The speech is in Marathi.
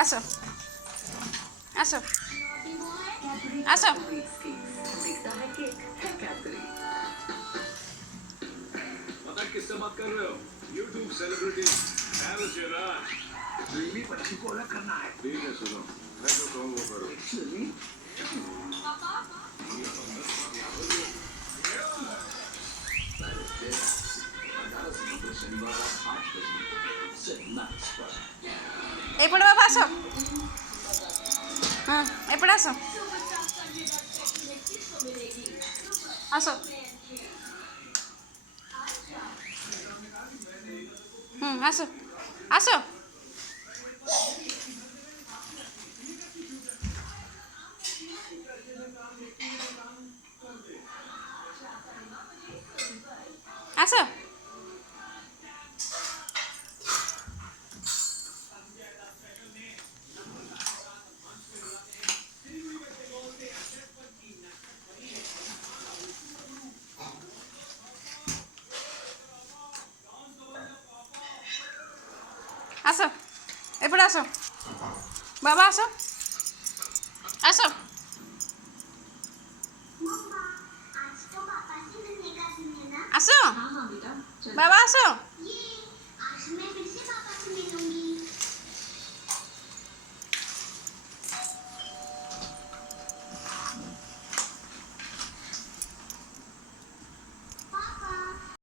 আসো আসো আসো। पता किससे बात कर रहे हो? YouTube celebrity Harris Jayaraj. बीवी बच्ची को अलग करना है। ठीक है सुनो, मैं जो कहूँ वो करो। एक्चुअली शनिवार रात 8 बजे सिर्फ मैक्स पर। এরপরে বাবা আসো। হুম, এরপরে আসো আসো। হুম, আসো আসো। আসো। আসো, এরপরে আসো বাবা আসো আসো। আসো हाँ हाँ बेटा चल। বাবা আসো।